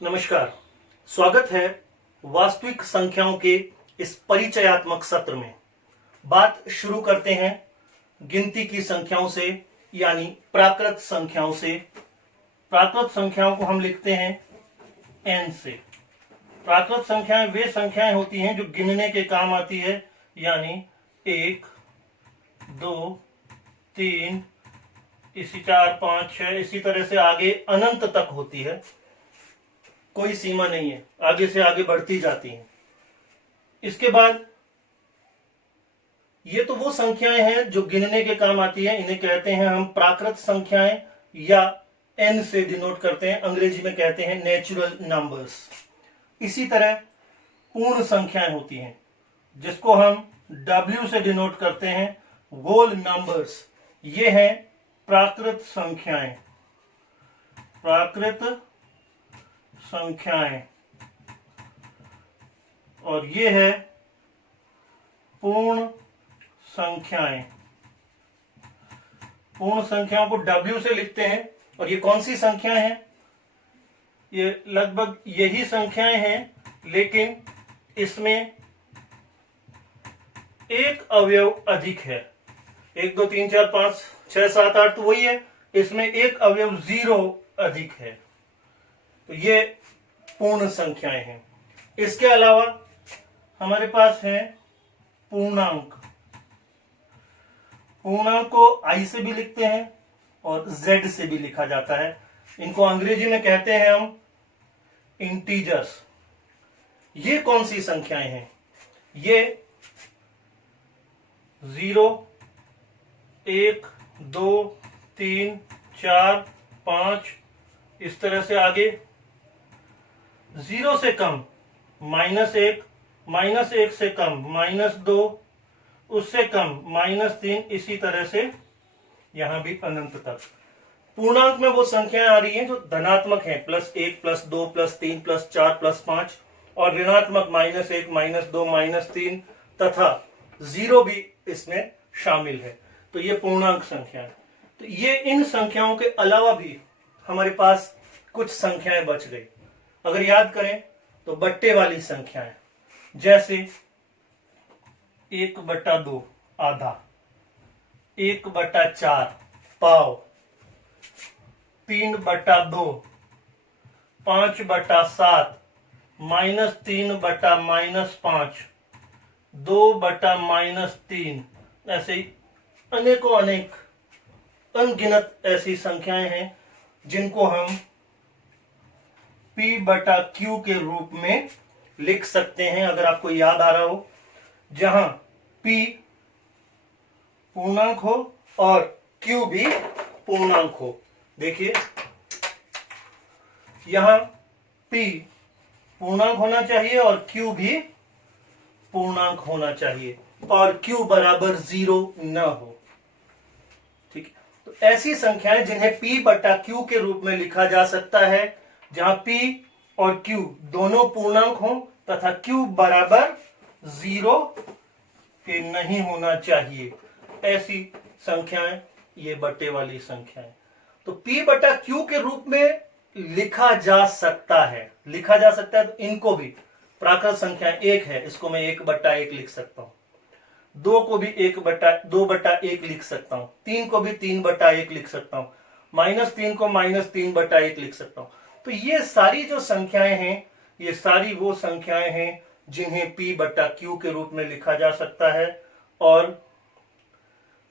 नमस्कार, स्वागत है वास्तविक संख्याओं के इस परिचयात्मक सत्र में। बात शुरू करते हैं गिनती की संख्याओं से, यानी प्राकृत संख्याओं से। प्राकृत संख्याओं को हम लिखते हैं n से। प्राकृत संख्याएं वे संख्याएं होती हैं जो गिनने के काम आती है, यानी 1, 2, 3, इसी 4, 5, 6 इसी तरह से आगे अनंत तक होती है। कोई सीमा नहीं है, आगे से आगे बढ़ती जाती हैं। इसके बाद ये तो वो संख्याएं हैं जो गिनने के काम आती हैं, इन्हें कहते हैं हम प्राकृत संख्याएं या n से डिनोट करते हैं, अंग्रेजी में कहते हैं नेचुरल नंबर्स। इसी तरह पूर्ण संख्याएं होती हैं जिसको हम w से डिनोट करते हैं, होल नंबर्स। ये हैं प्राकृत संख्याएं। प्राकृत संख्याएं। और ये है पूर्ण संख्याएं। पूर्ण संख्याओं को W से लिखते हैं। और ये कौन सी संख्याएं हैं? ये लगभग यही संख्याएं हैं, लेकिन इसमें एक अवयव अधिक है। 1, 2, 3, 4, 5, 6, 7, 8 तो वही है, इसमें एक अवयव 0 अधिक है। तो ये पूर्ण संख्याएं हैं। इसके अलावा हमारे पास है पूर्णांक। पूर्णांक को I से भी लिखते हैं और Z से भी लिखा जाता है। इनको अंग्रेजी में कहते हैं हम इंटीजर्स। ये कौन सी संख्याएं हैं? ये 0, 1, 2, 3, 4, 5 इस तरह से आगे 0 से कम -1, -1 से कम -2, उससे कम -3, इसी तरह से यहां भी अनंत तक। पूर्णांक में वो संख्याएं आ रही हैं जो धनात्मक हैं, +1, +2, +3, +4, +5, और ऋणात्मक -1, -2, -3 तथा 0 भी इसमें शामिल है। तो ये पूर्णांक संख्या है। तो ये इन संख्याओं के अलावा भी हमारे पास कुछ संख्याएं बच गई। अगर याद करें तो बट्टे वाली संख्याएं, जैसे 1/2 आधा, 1/4 पाव, 3/2, 5/7, -3/-5, 2/-3, ऐसे ही अनेकों अनेक अनगिनत ऐसी संख्याएं हैं जिनको हम P/Q के रूप में लिख सकते हैं। अगर आपको याद आ रहा हो, जहां P पूर्णांक हो और Q भी पूर्णांक हो। देखिए यहां P पूर्णांक होना चाहिए और Q भी पूर्णांक होना चाहिए, और Q बराबर 0 न हो। ठीक है, तो ऐसी संख्याएं जिन्हें P/Q के रूप में लिखा जा सकता है, जहां P और Q दोनों पूर्णांक हों तथा Q बराबर 0 के नहीं होना चाहिए, ऐसी संख्याएं ये बट्टे वाली संख्याएं। तो P/Q के रूप में लिखा जा सकता है। तो इनको भी प्राकृत संख्या 1 है, इसको मैं 1/1 लिख सकता हूं। 2 को भी 2/1 लिख सकता हूं। 3 को भी 3/1 लिख सकता हूं। -3 को -3/1 लिख सकता हूं। तो ये सारी जो संख्याएं हैं, ये सारी वो संख्याएं हैं जिन्हें P/Q के रूप में लिखा जा सकता है, और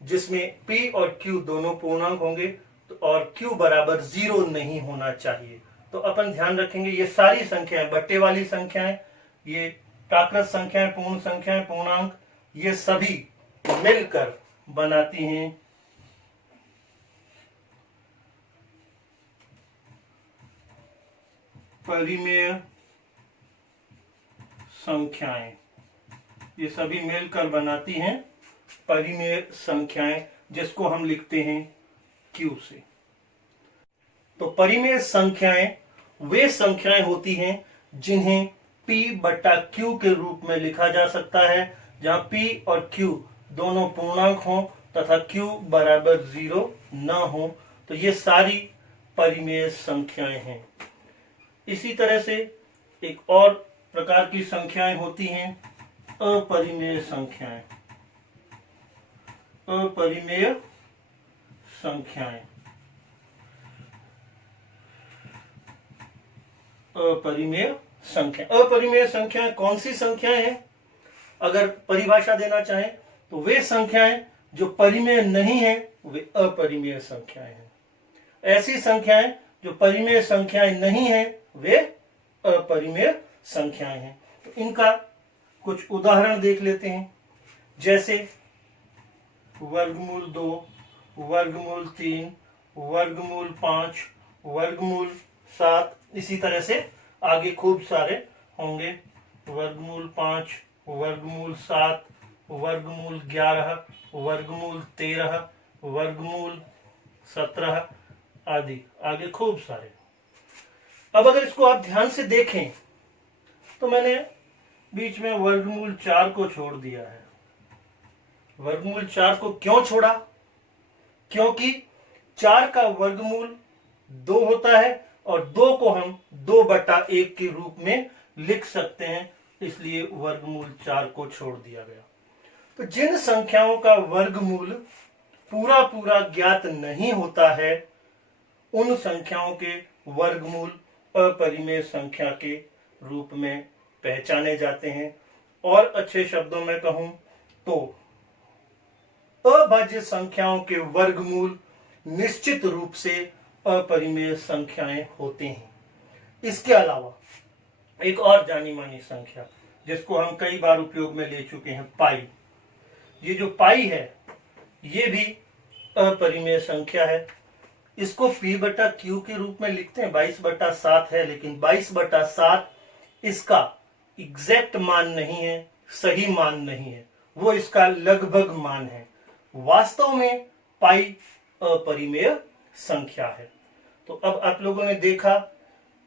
जिसमें P और Q दोनों पूर्णांक होंगे, और Q बराबर 0 नहीं होना चाहिए। तो अपन ध्यान रखेंगे, ये सारी संख्याएं, बट्टे वाली संख्याएं, ये प्राकृत संख्याएं, पूर्ण संख्याएं, पूर्णांक, ये सभी मिलकर बनाती हैं परिमेय संख्याएं। ये सभी मिलकर बनाती हैं परिमेय संख्याएं, जिसको हम लिखते हैं Q से। तो परिमेय संख्याएं वे संख्याएं होती हैं जिन्हें P/Q के रूप में लिखा जा सकता है, जहां P और Q दोनों पूर्णांक हों तथा Q बराबर 0 न हो। तो ये सारी परिमेय संख्याएं हैं। इसी तरह से एक और प्रकार की संख्याएं होती हैं अपरिमेय संख्याएं। अपरिमेय संख्याएं, अपरिमेय संख्या। अपरिमेय संख्याएं कौन सी संख्याएं हैं? अगर परिभाषा देना चाहें तो वे संख्याएं जो परिमेय नहीं है वे अपरिमेय संख्याएं हैं। ऐसी संख्याएं जो परिमेय संख्याएं नहीं है वे अपरिमेय संख्याएं हैं। तो इनका कुछ उदाहरण देख लेते हैं, जैसे वर्गमूल 2, वर्गमूल 3, वर्गमूल 5, वर्गमूल 7, इसी तरह से आगे खूब सारे होंगे। वर्गमूल 5, वर्गमूल 7, वर्गमूल 11, वर्गमूल 13, वर्गमूल 17 आदि, आगे खूब सारे। अब अगर इसको आप ध्यान से देखें तो मैंने बीच में वर्गमूल 4 को छोड़ दिया है। वर्गमूल 4 को क्यों छोड़ा? क्योंकि 4 का वर्गमूल 2 होता है और 2 को हम 2/1 के रूप में लिख सकते हैं, इसलिए वर्गमूल 4 को छोड़ दिया गया। तो जिन संख्याओं का वर्गमूल पूरा पूरा ज्ञात नहीं होता है उन संख्याओं के वर्गमूल अपरिमेय संख्या के रूप में पहचाने जाते हैं। और अच्छे शब्दों में कहूं तो अभाज्य संख्याओं के वर्गमूल निश्चित रूप से अपरिमेय संख्याएं होते हैं। इसके अलावा एक और जानी मानी संख्या जिसको हम कई बार उपयोग में ले चुके हैं, पाई। ये जो पाई है ये भी अपरिमेय संख्या है। इसको p/q के रूप में लिखते हैं। 22/7 है, लेकिन 22/7 इसका एग्जैक्ट मान नहीं है, सही मान नहीं है, वो इसका लगभग मान है। वास्तव में पाई अपरिमेय संख्या है। तो अब आप लोगों ने देखा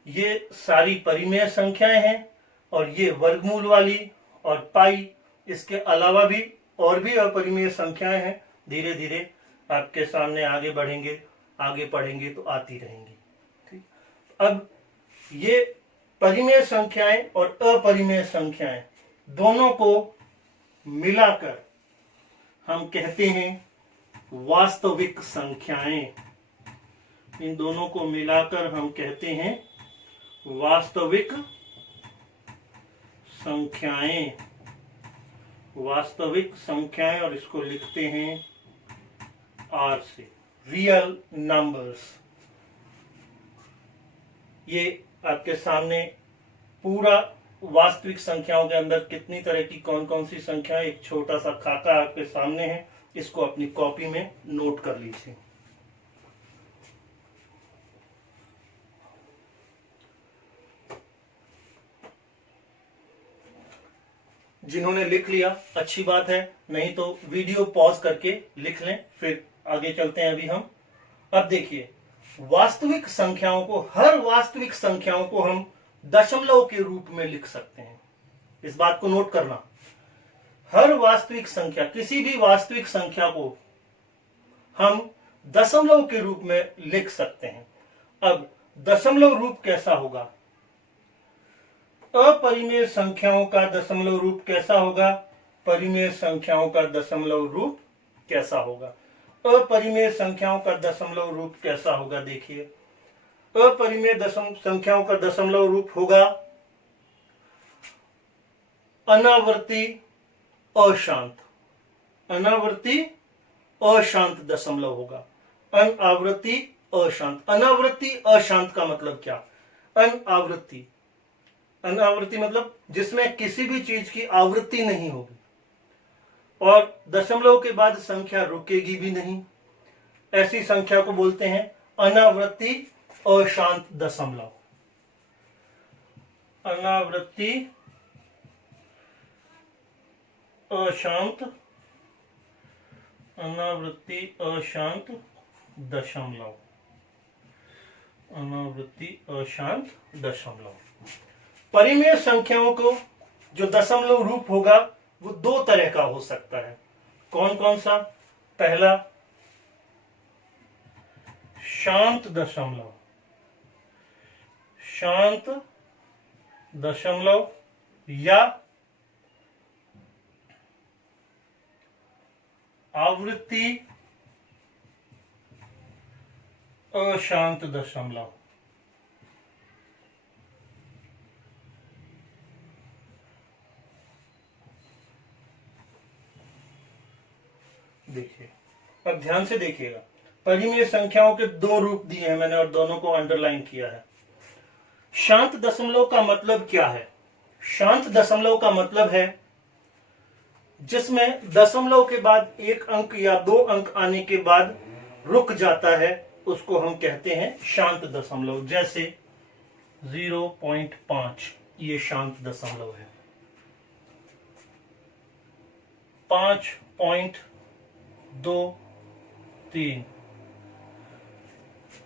ये सारी परिमेय संख्याएं हैं और ये वर्गमूल वाली और पाई, इसके अलावा भी और भी अपरिमेय संख्याएं हैं। धीरे धीरे आपके सामने आगे बढ़ेंगे, आगे पढ़ेंगे तो आती रहेंगी। ठीक, अब ये परिमेय संख्याएं और अपरिमेय संख्याएं दोनों को मिलाकर हम कहते हैं वास्तविक संख्याएं। इन दोनों को मिलाकर हम कहते हैं वास्तविक संख्याएं। वास्तविक संख्याएं, और इसको लिखते हैं R से, रियल नंबर्स। ये आपके सामने पूरा वास्तविक संख्याओं के अंदर कितनी तरह की कौन कौन सी संख्याएं, एक छोटा सा खाका आपके सामने है, इसको अपनी कॉपी में नोट कर लीजिए। जिन्होंने लिख लिया अच्छी बात है, नहीं तो वीडियो पॉज करके लिख लें, फिर आगे चलते हैं अभी हम। अब देखिए, वास्तविक संख्याओं को, हर वास्तविक संख्याओं को हम दशमलव के रूप में लिख सकते हैं। इस बात को नोट करना, हर वास्तविक संख्या, किसी भी वास्तविक संख्या को हम दशमलव के रूप में लिख सकते हैं। अब दशमलव रूप कैसा होगा? अपरिमेय संख्याओं का दशमलव रूप कैसा होगा? परिमेय संख्याओं का दशमलव रूप कैसा होगा? अपरिमेय संख्याओं का दशमलव रूप कैसा होगा? देखिए, अपरिमेय संख्याओं का दशमलव रूप होगा अनावर्ती अशांत। अनावर्ती अशांत दशमलव होगा। अनावर्ती अशांत। अनावर्ती अशांत का मतलब क्या? अनावर्ती, अनावृत्ति मतलब जिसमें किसी भी चीज की आवृत्ति नहीं होगी और दशमलव के बाद संख्या रुकेगी भी नहीं, ऐसी संख्या को बोलते हैं अनावृत्ति अशांत दशमलव। अनावृत्ति अशांत, अनावृत्ति अशांत दशमलव, अनावृत्ति अशांत दशमलव। परिमेय संख्याओं को जो दशमलव रूप होगा वो दो तरह का हो सकता है। कौन कौन सा? पहला, शांत दशमलव। शांत दशमलव या आवृत्ति अशांत दशमलव। देखिए, अब ध्यान से देखिएगा, परिमेय संख्याओं के दो रूप दिए हैं मैंने और दोनों को अंडरलाइन किया है। शांत दशमलव का मतलब क्या है? शांत दशमलव का मतलब है जिसमें दशमलव के बाद एक अंक या दो अंक आने के बाद रुक जाता है, उसको हम कहते हैं शांत दशमलव। जैसे 0.5 ये शांत दशमलव है। 5.23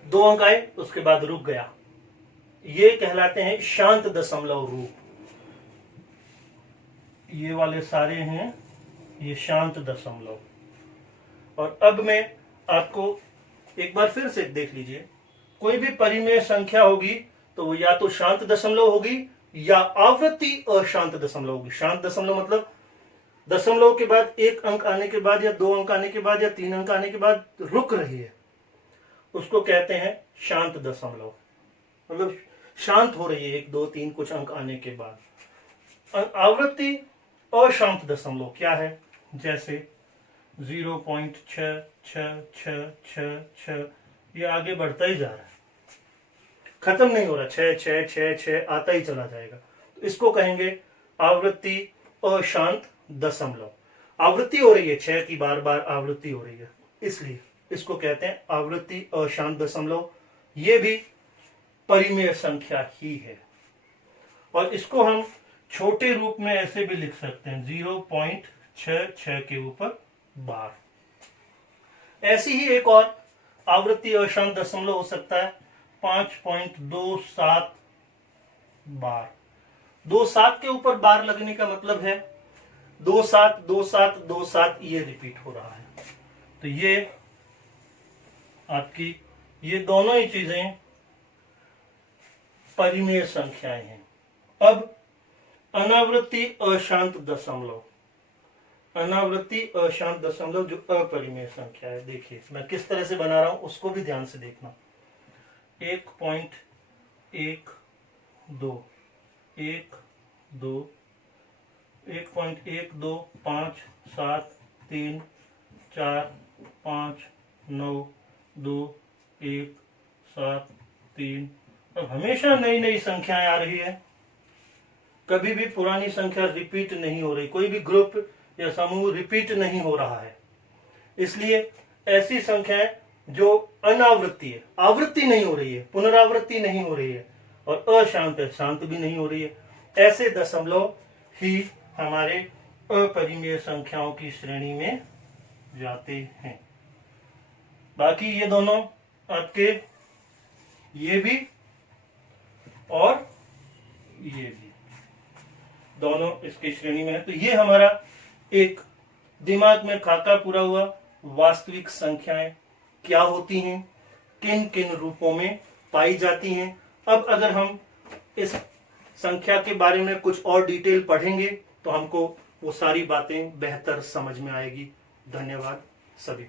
दो अंक आए उसके बाद रुक गया, ये कहलाते हैं शांत दशमलव रूप। ये वाले सारे हैं ये शांत दशमलव। और अब मैं आपको एक बार फिर से देख लीजिए, कोई भी परिमेय संख्या होगी तो वो या तो शांत दशमलव होगी या आवृत्ति अशांत दशमलव होगी। शांत दशमलव मतलब दशमलव के बाद एक अंक आने के बाद या दो अंक आने के बाद या तीन अंक आने के बाद रुक रही है, उसको कहते हैं शांत दशमलव। मतलब शांत हो रही है एक दो तीन कुछ अंक आने के बाद। आवृत्ति अशांत दशमलव क्या है? जैसे 0.6666 ये आगे बढ़ता ही जा रहा है, खत्म नहीं हो रहा, 6 आता ही चला जाएगा, तो इसको कहेंगे आवृत्ति अशांत दशमलव। आवृत्ति हो रही है 6 की, बार बार आवृत्ति हो रही है, इसलिए इसको कहते हैं आवृत्ति अशांत दशमलव। ये भी परिमेय संख्या ही है। और इसको हम छोटे रूप में ऐसे भी लिख सकते हैं 0.66 के ऊपर बार। ऐसी ही एक और आवृत्ति अशांत दशमलव हो सकता है 5.27 बार। 27 के ऊपर बार लगने का मतलब है 27 27 27 ये रिपीट हो रहा है। तो ये आपकी ये दोनों ही चीजें परिमेय संख्याएं हैं। अब अनावृत्ति अशांत दशमलव, अनावृत्ति अशांत दशमलव जो अपरिमेय संख्या है, देखिए मैं किस तरह से बना रहा हूं उसको भी ध्यान से देखना। 1.12 1 2 1.12 5 7 3 4 5 9 2 1 7 3। अब हमेशा नई नई संख्याएं आ रही है, कभी भी पुरानी संख्या रिपीट नहीं हो रही, कोई भी ग्रुप या समूह रिपीट नहीं हो रहा है। इसलिए ऐसी संख्याएं जो अनावृत्ति है, आवृत्ति नहीं हो रही है, पुनरावृत्ति नहीं हो रही है और अशांत है, शांत भी नहीं हो रही है, ऐसे दशमलव ही हमारे अपरिमेय संख्याओं की श्रेणी में जाते हैं। बाकी ये दोनों आपके ये भी और ये भी दोनों इसकी श्रेणी में है। तो ये हमारा एक दिमाग में खाका पूरा हुआ वास्तविक संख्याएं क्या होती हैं, किन किन रूपों में पाई जाती हैं। अब अगर हम इस संख्या के बारे में कुछ और डिटेल पढ़ेंगे तो हमको वो सारी बातें बेहतर समझ में आएगी। धन्यवाद सभी।